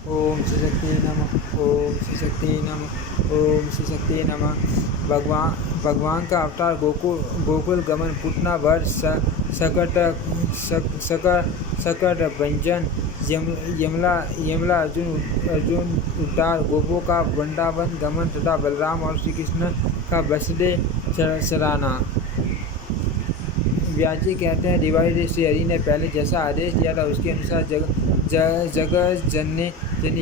ओम श्री शक्ति नमः। ओम श्री शक्ति नमः। ओम श्री शक्ति नमः। भगवान का अवतार गोकुल गमन पुतना वर सकट सकट भंजन यमला अर्जुन उद्धार गोपों का वृंदावन गमन तथा बलराम और श्री कृष्ण का बसडे सराहना। व्यास जी कहते हैं, दिवाली श्री हरि ने पहले जैसा आदेश दिया था उसके अनुसार जगत जननी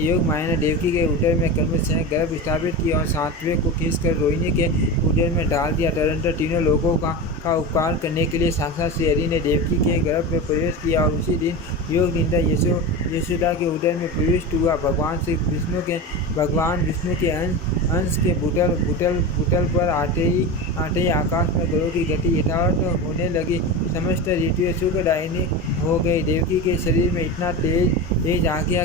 योग माया ने देवकी के उदर में कर्म से गर्भ स्थापित किया और सातवें को खींचकर रोहिणी के उदर में डाल दिया। तदनंतर तीनों लोगों का उपकार करने के लिए साक्षात श्री हरि ने देवकी के गर्भ में प्रवेश किया और उसी दिन योग निंदा यशोदा के उदर में प्रविष्ट हुआ। भगवान विष्णु के अंश के बुटल पर आते ही आकाश में ग्रहों की गति यथावत होने लगी। समस्त ऋतुएं सुखदायिनी हो गई। देवकी के शरीर में इतना तेज आ गया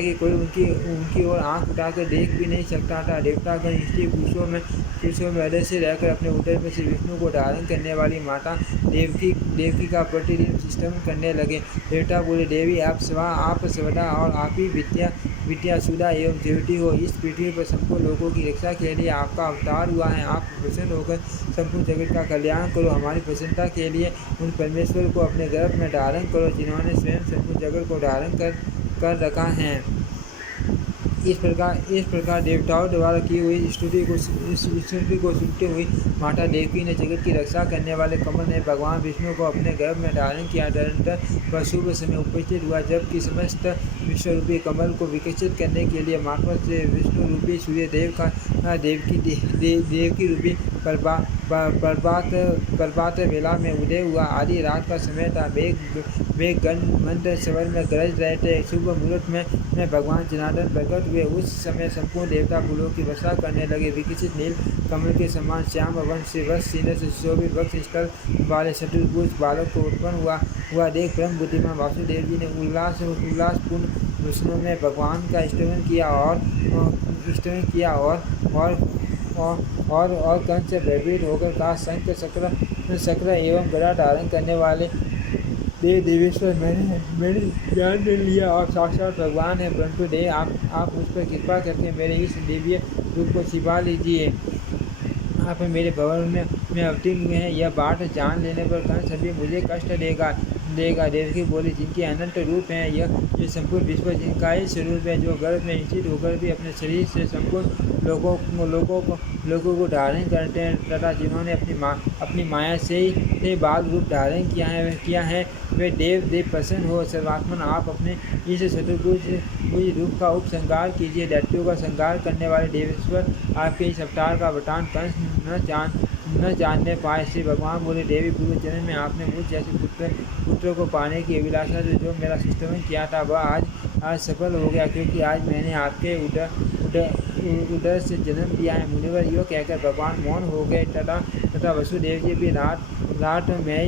कि कोई उनकी ओर आंख उठाकर देख भी नहीं सकता था। देवतागण स्त्री पुरुषों में हृदय से रहकर अपने उदर में श्री विष्णु को धारण करने वाली माता देवकी का प्रतिदिन चिंतन करने लगे। देवता बोले, देवी आप स्वदा और आप ही विद्या सुधा एवं देवती हो। इस पृथ्वी पर संपूर्ण लोगों की रक्षा के लिए आपका अवतार हुआ है। आप प्रसन्न होकर संपूर्ण जगत का कल्याण करो। हमारी प्रसन्नता के लिए उन परमेश्वर को अपने गर्भ में धारण करो जिन्होंने स्वयं संपूर्ण जगत को धारण कर रखा है। इस प्रकार देवताओं द्वारा की हुई स्तुति को सुनते हुए माता देवकी ने जगत की रक्षा करने वाले कमल ने भगवान विष्णु को अपने गर्भ में धारण किया। तदनंतर वह शुभ समय उपस्थित हुआ जबकि समस्त विश्व रूपी कमल को विकसित करने के लिए मार्फत से विष्णु रूपी सूर्य देव का देवकी रूपी प्रभात वेला में उदय हुआ। आधी रात का समय था। मेघ गण मंत्र स्वर में गरज रहे थे। शुभ मुहूर्त में भगवान जनार्दन प्रकट हुए। उस समय संपूर्ण देवता कुलों की वर्षा करने लगे। विकसित नील कमल के समान श्याम वंश से वश सीने से शोभित वक्ष स्थल वाले चतुर्भुज बालक को उत्पन्न हुआ देख ब्रह्म बुद्धिमान वासुदेव जी ने उल्लासपूर्ण विष्णु में भगवान का स्तवन किया और कंस से भयभीत होकर कहा, शंख चक्र एवं गदा धारण करने वाले देवेश्वर मैंने ज्ञान ले लिया और साक्षात भगवान है, परंतु देव आप मुझ पर कृपा करके मेरे इस दिव्य रूप को छिपा लीजिए। आप मेरे भवन में अवतीर्ण हुए हैं। यह बात जान लेने पर कंस अभी मुझे कष्ट देगा। देवकी बोली, जिनके अनंत रूप हैं ये संपूर्ण विश्व जिनका ही स्वरूप है, जो गर्भ में निश्चित होकर भी अपने शरीर से संपूर्ण लोगों को धारण करते हैं तथा जिन्होंने अपनी माया से बाल रूप धारण किया है वे देव प्रसन्न हो। सर्वात्मन आप अपने इस चतुर्भुज रूप का उपसंहार कीजिए। दैत्यों का संहार करने वाले देवेश्वर आपके इस अवतार का वरदान कंस न जानने पाए। श्री भगवान बोले, देवी पूर्व जन्म में आपने मुझ जैसे पुत्र को पाने की अभिलाषा से जो मेरा स्तवन किया था वह आज सफल हो गया, क्योंकि आज मैंने आपके उदर से जन्म दिया है। मुनिवर यो कहकर भगवान मौन हो गए तथा वसुदेव जी भी रात में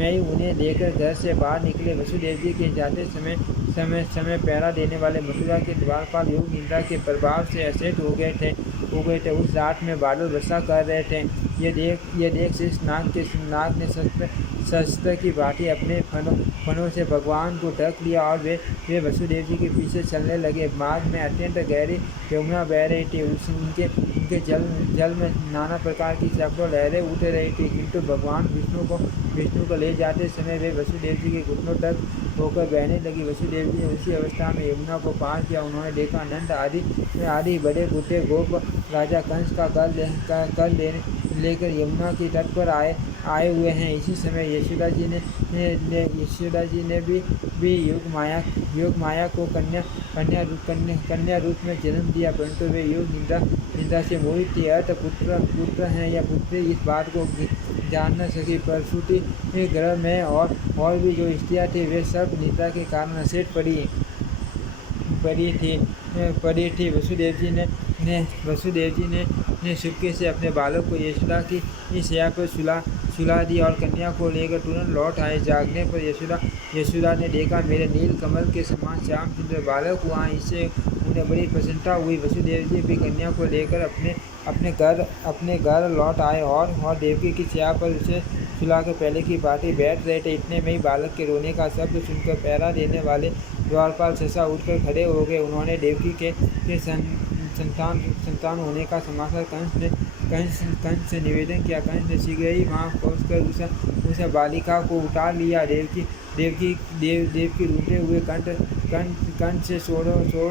ही उन्हें लेकर घर से बाहर निकले। वसुदेव जी के जाते समय पहरा देने वाले मथुरा के द्वारपाल योग निद्रा के प्रभाव से अचेत हो गए थे। उस रात में बादल वर्षा कर रहे थे। ये देख शेष नाग ने शस्त्र की भांति अपने फनों से भगवान को ढक लिया और वे वसुदेव जी के पीछे चलने लगे। मार्ग में अत्यंत गहरी यमुना बह रही थी। उनके जल में नाना प्रकार की सैकड़ों लहरें उठ रही थी, किंतु भगवान विष्णु को ले जाते समय वे वसुदेव जी के घुटनों तक होकर बहने लगी। वसुदेव जी ने उसी अवस्था में यमुना को पार किया। उन्होंने देखा नंद आदि बड़े बूढ़े गोप राजा कंस का कर लेकर यमुना के तट पर आए हुए हैं। इसी समय यशोदा जी ने भी योग माया को कन्या रूप में जन्म दिया, परंतु वे योग निंदा से मोहित थी। अर्थ पुत्र हैं या पुत्री इस बात को जान न सकी। प्रसूति ग्रह में और भी जो स्त्रियाँ थी वे सब निद्रा के कारण अचेत पड़ी थी। वसुदेव जी ने चुपके से अपने बालक को यशोदा की शैया पर सुला दी और कन्या को लेकर तुरंत लौट आए। जागने पर यशोदा ने देखा मेरे नील कमल के समान श्याम सुंदर बालक हुआ। इससे उन्हें बड़ी प्रसन्नता हुई। वसुदेव जी भी कन्या को लेकर अपने घर लौट आए और देवकी की छाया पर उसे सुलाकर पहले की भांति बैठ रहे थे। इतने में ही बालक के रोने का शब्द सुनकर पहरा देने वाले द्वारपाल सहसा उठकर खड़े हो गए। उन्होंने देवकी के संतान होने का समाचार कंस से निवेदन किया। कंस ने शीघ्र ही वहाँ पहुँचकर उस बालिका को उठा लिया। देवकी रूठे हुए कंठ से छोड़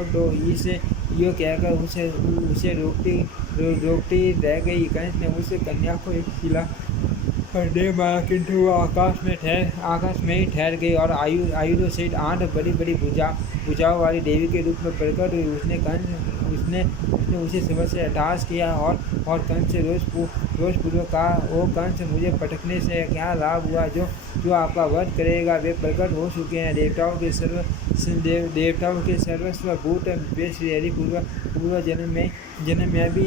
दो इसे, यो कहकर उसे रोकती रह गई। कंस ने उस कन्या को एक शिला पर दे मारा, किंतु वह आकाश में ही ठहर गई और आयुधों सहित 8 बड़ी बड़ी भुजाओं वाली देवी के रूप में प्रकट हुई। उसने उसे सबसे हताश किया और कंस से रोषपूर्वक कहा, ओ कंस, मुझे पटकने से क्या लाभ हुआ? जो आपका वध करेगा वे प्रकट हो चुके हैं। देवताओं के सर्वस्व भूत वे श्रीहरि पूर्व जन्म में भी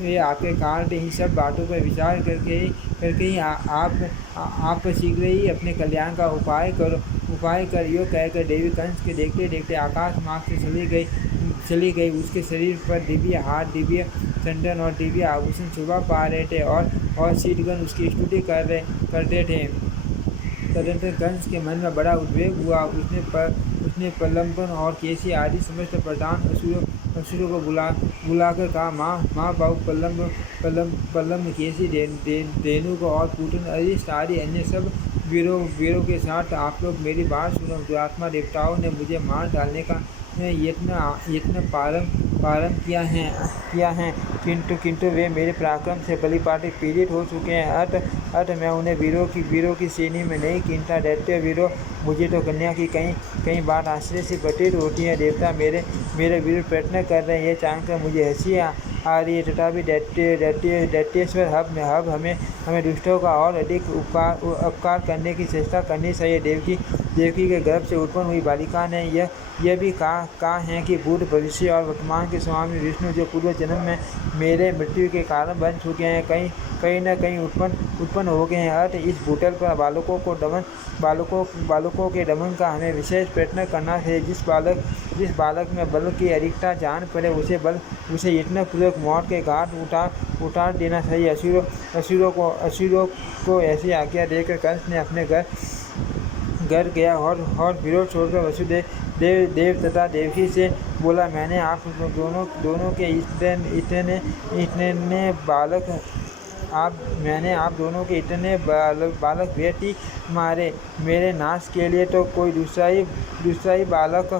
वे आपके कारण इन सब बातों पर विचार करके ही आप शीघ्र ही अपने कल्याण का उपाय कर, यो कहकर देवी कंस के देखते देखते आकाश मार्ग से चली गई। उसके शरीर पर दिव्य हार, दिव्य चंदन और दिव्य आभूषण शोभा पा रहे थे और शीतगण उसकी स्तुति करते थे। तदनंतर कंस के मन में बड़ा उद्वेग हुआ। उसने प्रलंबन और केसी आदि समस्त प्रधान असुरों को बुलाकर कहा, माँ बाबू प्रलंब केसी धेनु को और पूतन अरिष्ट आदि अन्य सब वीरों के साथ आप लोग मेरी बात सुनो। दुरात्मा देवताओं ने मुझे मार डालने का यत्न प्रारंभ किया है, किंतु वे मेरे पराक्रम से भलीभांति पीड़ित हो चुके हैं। अत मैं उन्हें वीरों की श्रेणी में नहीं गिनता। दैत्य वीरों, मुझे तो कन्या की कई बात आश्चर्य से प्रतीत होती है। देवता मेरे विरुद्ध प्रयत्न कर रहे हैं, ये जानकर मुझे हंसी आ रही है। तथापि दैत्येश्वर अब हमें दुष्टों का और अधिक उपकार करने की चेष्टा करनी चाहिए। देवकी के गर्भ से उत्पन्न हुई बालिका ने यह भी कहा है कि भूत भविष्य और वर्तमान के स्वामी विष्णु जो पूर्व जन्म में मेरे मृत्यु के कारण बन चुके हैं, कहीं न कहीं उत्पन्न हो गए हैं। अतः इस भूतल पर बालकों के दमन का हमें विशेष प्रयत्न करना है। जिस बालक में बल की अधिकता जान पड़े उसे यत्नपूर्वक मौत के घाट उतार देना चाहिए। असुरों को ऐसी आज्ञा देकर कंस ने अपने घर गया और विरोध छोड़कर वसुदेव तथा देवकी से बोला, मैंने आप दोनों के इतने बालक बेटी मारे। मेरे नाश के लिए तो कोई दूसरा ही बालक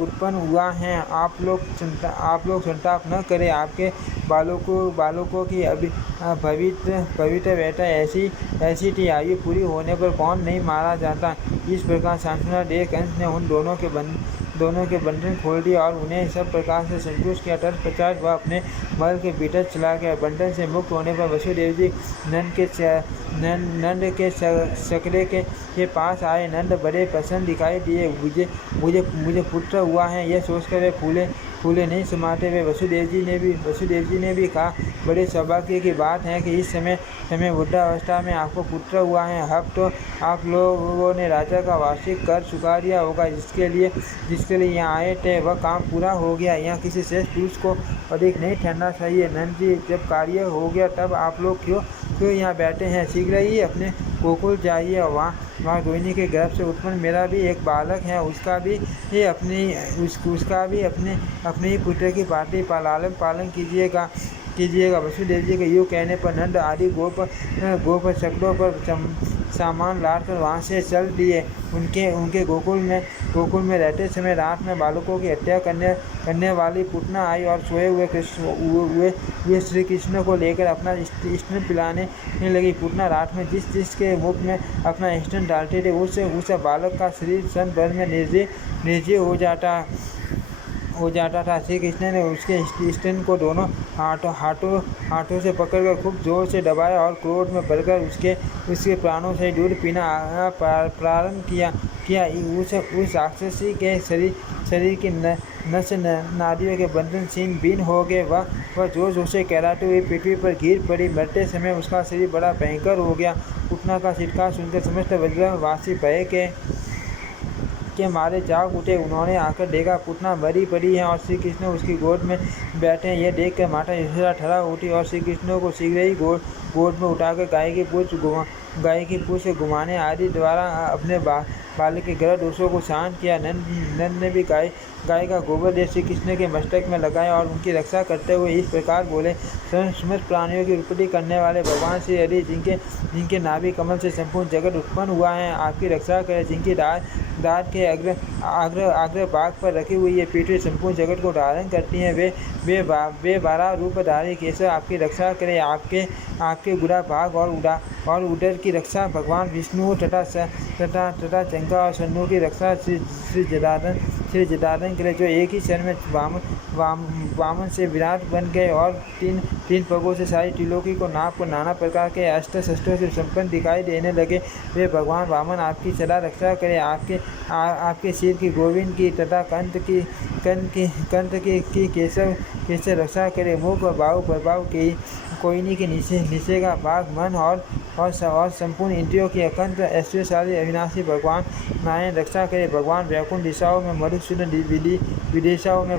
उत्पन्न हुआ है। आप लोग संताप न करें। आपके बालकों की पवित्र बेटा ऐसी थी। आयु पूरी होने पर कौन नहीं मारा जाता। इस प्रकार सांत्वना दे कंस ने उन दोनों के बंधन खोल दिया और उन्हें सब प्रकार से संतुष्ट किया। तत्पश्चात वह अपने महल के भीतर चला गया। बंधन से मुक्त होने पर वसुदेव जी नंद के सकले के पास आए। नंद बड़े प्रसन्न दिखाई दिए। मुझे पुत्र हुआ है, यह सोचकर वे फूले नहीं समाते। वे वसुदेव जी ने भी कहा, बड़े सौभाग्य की बात है कि इस समय वृद्धावस्था में आपको पुत्र हुआ है। अब तो आप लोगों ने राजा का वार्षिक कर चुका दिया होगा। जिसके लिए यहाँ आए थे वह काम पूरा हो गया। यहाँ किसी श्रेष्ठ पुरुष को अधिक नहीं ठहरना चाहिए। नंद जी, जब कार्य हो गया तब आप लोग क्यों यहाँ बैठे हैं? शीघ्र ही अपने गोकुल जाइए। वहाँ रोहिणी के गर्भ से उत्पन्न मेरा भी एक बालक है। उसका भी अपने ही पुत्र की भांति पालन कीजिएगा। वसुदेव जी के यूँ कहने पर नंद आदि गोप शक्लों पर सामान लादकर वहाँ से चल दिए। उनके गोकुल में रहते समय रात में बालकों की हत्या करने वाली पुतना आई और सोए हुए श्री कृष्ण को लेकर अपना स्तन पिलाने लगी। पुतना रात में जिसके मुख में अपना स्तन डालते थे उस बालक का शरीर क्षण भर में निर्जीव हो जाता था। श्री कृष्ण ने उसके स्तन को दोनों हाथों से पकड़कर खूब जोर से दबाया और क्रोध में भरकर उसके प्राणों से दूध पीना प्रारंभ किया। उस राक्षसी के शरीर की नस नादियों के बंधन छीन बीन हो गए। वह जोर से कहलाते हुए पृथ्वी पर गिर पड़ी। मरते समय उसका शरीर बड़ा भयंकर हो गया। पुतना का चित्कार सुनकर समस्त ब्रजवासी भय के मारे जाग उठे। उन्होंने आकर देखा पुतना मरी पड़ी है और श्री कृष्ण उसकी गोद में बैठे हैं। यह देखकर माता यशोदा ठरा उठी और श्री कृष्ण को शीघ्र ही गोद में उठाकर गाय के पुत्र गाय की पूँछ घुमाने आदि द्वारा अपने बालक के ग्रह दोषों को शांत किया। नंद ने भी गाय का गोबर दे श्री कृष्ण के मस्तक में लगाया और उनकी रक्षा करते हुए इस प्रकार बोले, समस्त प्राणियों की उत्पत्ति करने वाले भगवान श्री हरि, जिनके नाभि कमल से संपूर्ण जगत उत्पन्न हुआ है, आपकी रक्षा करें। जिनकी दाँत के अग्र भाग पर रखी हुई ये पृथ्वी संपूर्ण जगत को धारण करती है, वे 12 रूपधारी केशव आपकी रक्षा करें। आपके गुड़ा भाग और उदर की रक्षा भगवान विष्णु तथा शंकर और शनु की रक्षा श्री जटार्दन करें, जो एक ही क्षण में वामन से विराट बन गए और तीन पगों से सारी त्रिलोकी को नाप कर नाना प्रकार के अस्त्र शस्त्रों से संपन्न दिखाई देने लगे। वे भगवान वामन आपकी सदा रक्षा करें। आपके सिर की गोविंद की तथा कंठ की केशव रक्षा करे। मुख और बाहु प्रभाव के कोयनी के नीचे का भाग मन और संपूर्ण इंद्रियों की अखंड ऐश्वर्यशाली अविनाशी भगवान नारायण रक्षा करे। भगवान वैकुंठ दिशाओं में, मधुसूदन विदेशाओं में,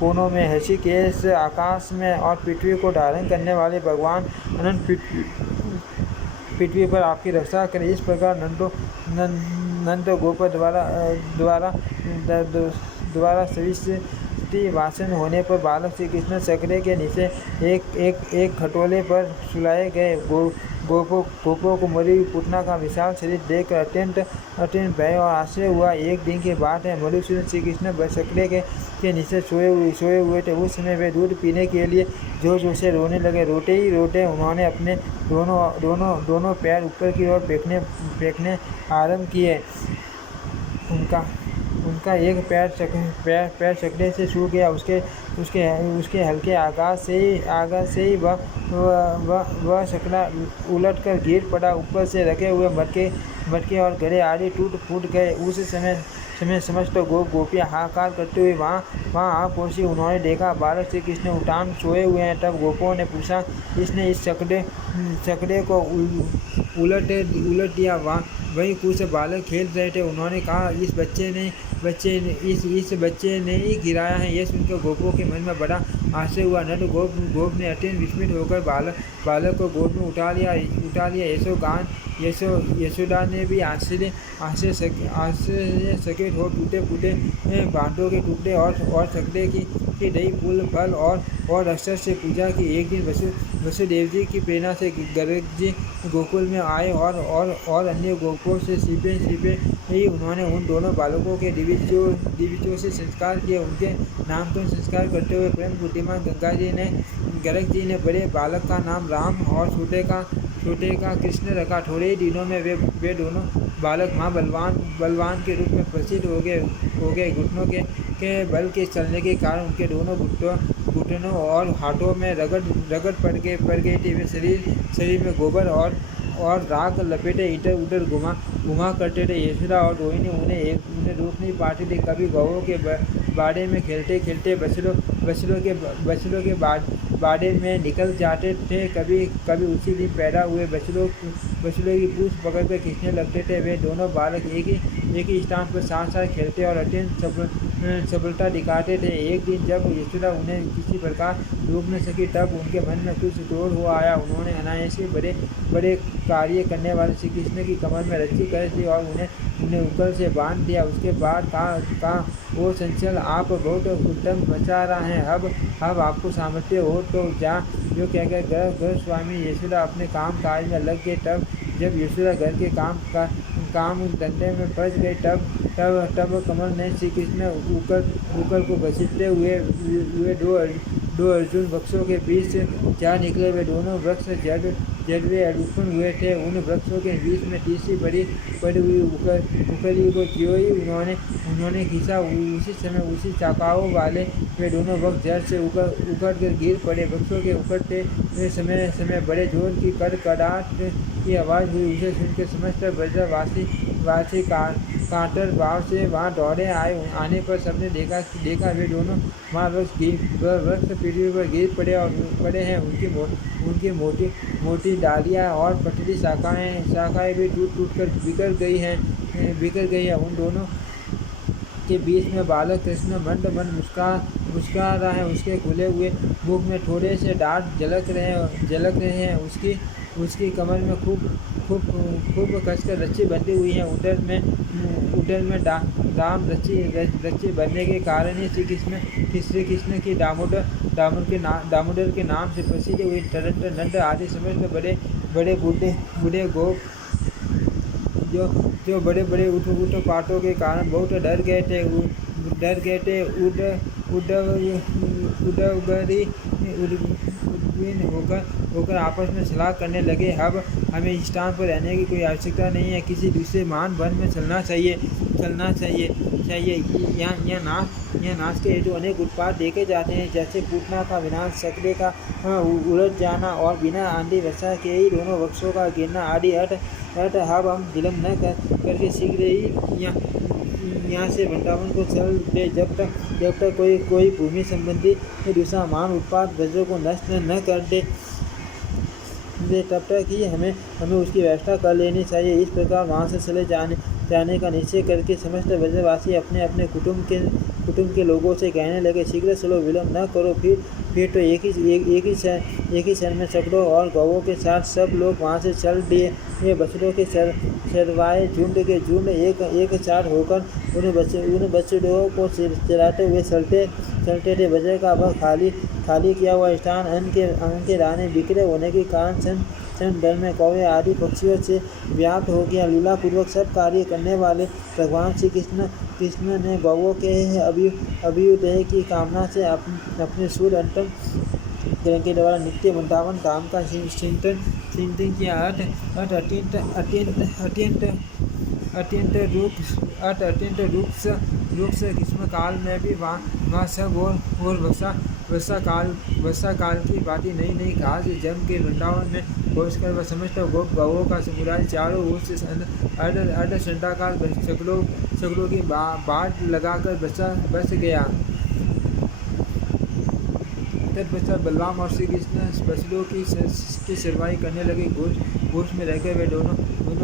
कोनों में, ऋषिकेश आकाश में और पृथ्वी को धारण करने वाले भगवान अनंत पृथ्वी पर आपकी रक्षा करें। इस प्रकार नंद गोप द्वारा सविष्टि वासन होने पर बालक श्री कृष्ण सकरे के नीचे एक खटोले पर सुलाए गए। गोपों को मरी पुतना का विशाल शरीर देखकर अत्यंत भय और आश्चर्य हुआ। एक दिन की बात है, मधुसूदन श्री कृष्ण सकरे के नीचे सोए हुए थे। उस समय वे दूध पीने के लिए जोर से रोने लगे। रोते ही रोते उन्होंने अपने दोनों पैर ऊपर की ओर फेंकने आरंभ किए। उनका एक पैर चकले से सूख गया। उसके हल्के आघात से ही वह चकला उलट कर गिर पड़ा। ऊपर से रखे हुए मटके और घड़े आदि टूट फूट गए। उस समय समस्त गोपियाँ हाहाकार करते हुए वहाँ आ पहुँची। उन्होंने देखा बालक श्री कृष्ण उठान सोए हुए हैं। तब गोपों ने पूछा, इसने इस चकड़े को उलट दिया। वहीं कुछ बालक खेल रहे थे। उन्होंने कहा, इस बच्चे ने ही गिराया है। यह सुनकर गोपों के मन में बड़ा आश्चर्य हुआ। नंद गोप ने अत्यंत विस्मित होकर बालक को गोद में उठा लिया। यशोदा ने भी आश्चर्य चकित हो टूटे फूटे बांटों के टुकड़े और चकले की दही फूल फल और अक्षर से पूजा की। एक दिन वसुदेव जी की प्रेरणा से गर्ग जी गोकुल में आए और अन्य गोपों से सीपे ही उन्होंने उन दोनों बालकों के दिव्यों से संस्कार किए। उनके नामकरण संस्कार करते हुए परम बुद्धिमान गर्ग जी ने बड़े बालक का नाम राम और छोटे का कृष्ण रखा। थोड़े ही दिनों में वे दोनों बालक माँ बलवान के रूप में प्रसिद्ध हो गए। घुटनों के बल के चलने के कारण उनके दोनों घुटनों और हाथों में रगड़ पड़ गई थी। वे शरीर में गोबर और राख लपेटे इधर उधर घुमा करते थे। यशोदा और रोहिणी उन्हें रोक नहीं पाती थी। कभी गौओं के बाड़े में खेलते बछड़ों के बाड़े में निकल जाते थे। कभी उसी दिन पैदा हुए बछड़ों की पूँछ पकड़कर खींचने लगते थे। वे दोनों बालक एक ही स्थान पर साथ खेलते और अत्यंत सबलता दिखाते थे। एक दिन जब यशोदा उन्हें किसी प्रकार रोक न सकी, तब उनके मन में कुछ क्रोध हो आया। उन्होंने अनायास ही बड़े कार्य करने वाले श्री कृष्ण की कमर में रस्सी कर दी और उन्हें ऊपर से बांध दिया। उसके बाद कहा, ओ चंचल, आप बहुत उद्यम मचा रहा हैं। अब आपको सामर्थ्य हो तो जा। जो कहकर घर स्वामी यशोदा अपने काम काज में लग गए। तब जब यशोदा घर के काम धंधे में फंस गई, तब कमल ने श्री कृष्ण ऊपर को घसीटते हुए दो अर्जुन वृक्षों के बीच जा निकले। वे दोनों वृक्ष जड़वे अडुपन हुए थे। उन वृक्षों के बीच में तीसरी पड़ी हुई उखली को जो ही उन्होंने खींचा, उसी समय उसी शाखाओं वाले वे दोनों वृक्ष जड़ से उखड़ कर गिर पड़े। वृक्षों के उखड़ते समय बड़े जोर की कड़कड़ाहट की आवाज़ हुई। उसे सुनकर समस्त ब्रजवासी कातर भाव से वहाँ दौड़े आने पर सबने देखा वे दोनों वृक्ष पृथ्वी पर गिर पड़े हैं। उनकी मोटी डालियाँ और पतली शाखाएं भी टूट कर बिखर गई है। उन दोनों के बीच में बालक कृष्ण मंद मुस्कुरा रहा है। उसके खुले हुए मुख में थोड़े से दांत झलक रहे हैं। उसकी कमर में खूब खूब खूब कसकर रस्सी बंधी हुई है। उधर में दाम रस्सी बंधने के कारण ही श्री कृष्ण की दामोदर के नाम से प्रसिद्ध हुई। टरंटर नंद आदि समस्त बड़े बूढ़े गोप जो बड़े बड़े ऊँट पाटों के कारण बहुत डर गए थे। उद्विग्न होकर आपस में सलाह करने लगे, अब हमें इस स्थान पर रहने की कोई आवश्यकता नहीं है, किसी दूसरे महान वन में चलना चाहिए। यहाँ नाश के हेतु अनेक उत्पाद देखे जाते हैं, जैसे पूतना का विनाश, सकरे का उलझ जाना और बिना आंधी वर्षा के ही दोनों वृक्षों का गिरना आदि। अब हम विलम्ब न करके शीघ्र ही यहाँ से वृंदावन को चल दे। जब तक कोई भूमि संबंधी दूसरा महान उत्पाद वज्रों को नष्ट न कर दे, तब तक ही हमें उसकी व्यवस्था कर लेनी चाहिए। इस प्रकार वहाँ से चले जाने का निश्चय करके समस्त ब्रजवासी अपने अपने कुटुंब के लोगों से कहने लगे, शीघ्र चलो, विलम्ब न करो। फिर तो एक ही क्षण में सैकड़ों और गौओं के साथ सब लोग वहाँ से चल दिए। ये बछड़ों के चरवाए झुंड एक साथ होकर उन बछड़ों को चराते हुए चलते थे। बजर का वह खाली किया हुआ स्थान अन्न के दाने बिखरे होने के कारण क्षण भर में कौवे आदि पक्षियों से व्याप्त हो गया। लीलापूर्वक सब कार्य करने वाले भगवान श्री कृष्ण ने गौओं के अभ्युदय की कामना से अपने सूर्य अंतम के द्वारा नित्य वृंदावन धाम का चिंतन किया। अत्यंत रुक्ष ग्रीष्म काल में भी वहाँ सब और वर्षा काल की भांति नई घास जम के वृंदावन में पहुँचकर वह समस्त गौओं का समुदाय चारों ओर से अर्धचंडाकाल सगलों की बाट लगाकर बस गया। तत्पश्चात बलराम और श्री कृष्ण बछड़ों की चरवाई करने लगे। गोष्ठ में रहकर वे दोनों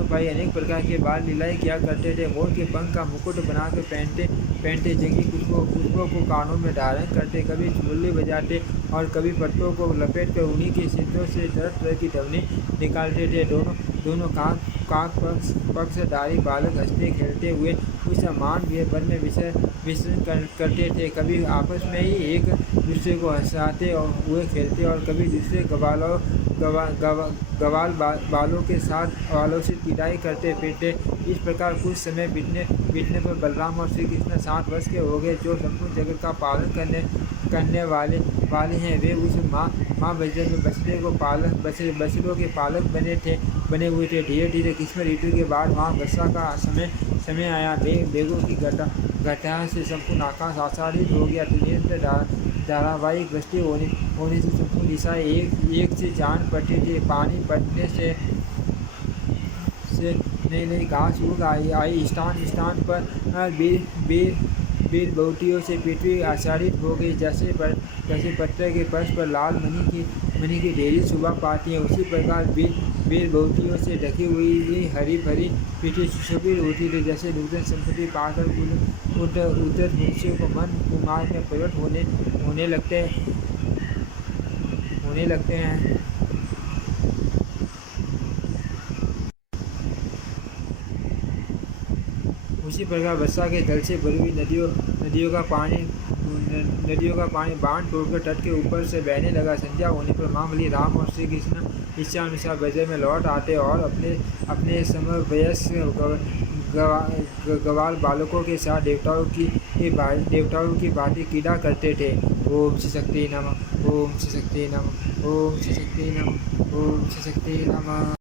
भाई अनेक प्रकार के बाल लीलाएं किया करते थे। मोर के पंख का मुकुट बनाकर पहनते, जंगली पुष्पों को कानों में धारण करते, कभी झुल्ली बजाते और कभी पत्तों को लपेट कर उन्हीं के सिद्धों से तरह की ध्वनि निकालते थे। दोनों काक पक्षधारी बालक हंसते खेलते हुए उस मान वन में विचरण करते थे। कभी आपस में ही एक दूसरे को हंसाते हुए खेलते और कभी दूसरे गवाल बालों के साथ बालों से पिटाई करते फिरते। इस प्रकार कुछ समय बीतने पर बलराम और श्री कृष्ण 60 वर्ष के हो गए। जो संपूर्ण जगत का पालन करने वाले हैं, वे उस माँ बजर में बछड़ों के पालक बने हुए थे। धीरे धीरे ग्रीष्म ऋतु के बाद वहाँ वर्षा का समय आया। बेगों की घटा से संपूर्ण आकाश आच्छादित हो गया। निरंतर धारावाहिक वृष्टि होने से संपूर्ण दिशाएं एक से जान पड़ती थी। पानी पड़ने से नई घास उग आई। स्थान पर बेल बहुतियों से पृथ्वी आच्छादित हो गई। जैसे पत्थर के फर्श पर लाल मणि की ढेरी शोभा पाती है, उसी प्रकार बेल बहुतियों से ढकी हुई हरी भरी पृथ्वी सुशोभित होती थी। जैसे नूतन संपत्ति पाकर उद्धत मनुष्य को मन कुमार में प्रकट होने लगते हैं। उसी प्रकार वर्षा के जल से भरी हुई नदियों का पानी बांध तोड़कर तट के ऊपर से बहने लगा। संध्या होने पर माँ बलि राम और श्री कृष्ण इच्छा अनुसार ब्रज में लौट आते और अपने समवयस्क गवाल बालकों के साथ देवताओं की भांति क्रीड़ा करते थे। ओम श्री शक्ति नमः, ओम श्री शक्ति नमः, ओम श्री शक्ति नमः, ओम श्री शक्ति नमः।